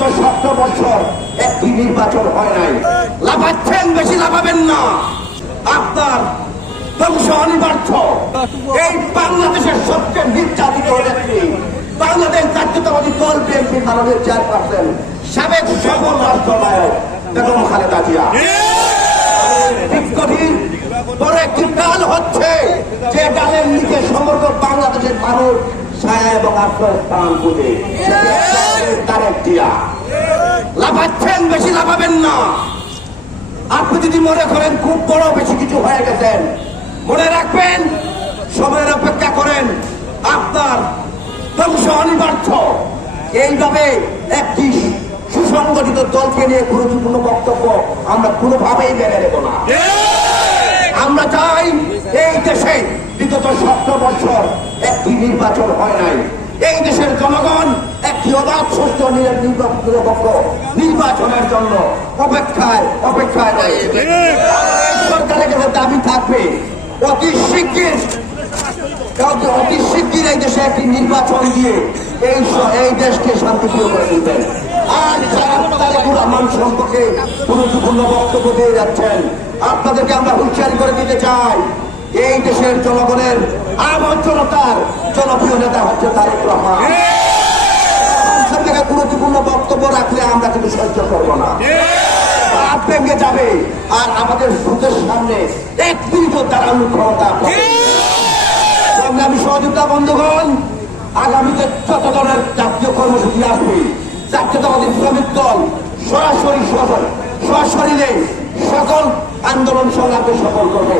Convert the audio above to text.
বিগত 17 বছর একটি নির্বাচন হয় নাই। লাফাচ্ছেন, বেশি লাফাবেন না, আপনার ধ্বংস অনিবার্য। এই বাংলাদেশের সবচেয়ে নির্যাতিত নেত্রী, বাংলাদেশ জাতীয়তাবাদী দল বিএনপির মাননীয় চেয়ারপারসন, সাবেক সফল রাষ্ট্রনায়ক বেগম খালেদা জিয়া। বড় একটি ডাল হচ্ছে, যে ডালের নিচে সমগ্র বাংলাদেশের মানুষ ছায়া এবং আশ্রয়স্থান খুঁজে। তারেক জিয়া, লাফাচ্ছেন, বেশি লাফাবেন না। আপনি যদি মনে করেন খুব বড় বেশি কিছু হয়ে গেছেন, মনে রাখবেন সময়ের অপেক্ষা করেন, আপনার ধ্বংস অনিবার্য। এইভাবে একটি সুসংগঠিত দলকে নিয়ে গুরুত্বপূর্ণ বক্তব্য আমরা কোনোভাবেই মেনে নেব না। আমরা চাই এই দেশে বিগত 17 বছর একটি নির্বাচন হয় নাই। এই দেশের জনগণ একটি অবাধ সুষ্ঠু নিরপেক্ষ নির্বাচনের জন্য অপেক্ষায় রয়েছে। সরকারের কাছে দাবি থাকবে অতি শিগগির এই দেশে একটি নির্বাচন দিয়ে এই দেশকে শান্তিপ্রিয় করে তুলবেন। আর যারা তারেকুর রহমান সম্পর্কে গুরুত্বপূর্ণ বক্তব্য দিয়ে যাচ্ছেন, আপনাদেরকে আমরা হুঁশিয়ারি করে দিতে চাই, এই দেশের জনগণের জনতার জনপ্রিয় নেতা হচ্ছে তারেক রহমান। গুরুত্বপূর্ণ বক্তব্য রাখলে আমরা কিন্তু সহ্য করবো না, হাত ভেঙে যাবে। আর আমাদের সুখের সামনে এক মিনিটও দাঁড়ানোর ক্ষমতা। সংগ্রামী সহযোগিতা বন্ধুগণ, আগামীতে যত ধরনের জাতীয় কর্মসূচি আসবে, জাতীয়তাবাদী শ্রমিক দল সরাসরি সকল আন্দোলন সংগ্রামকে সফল করবে।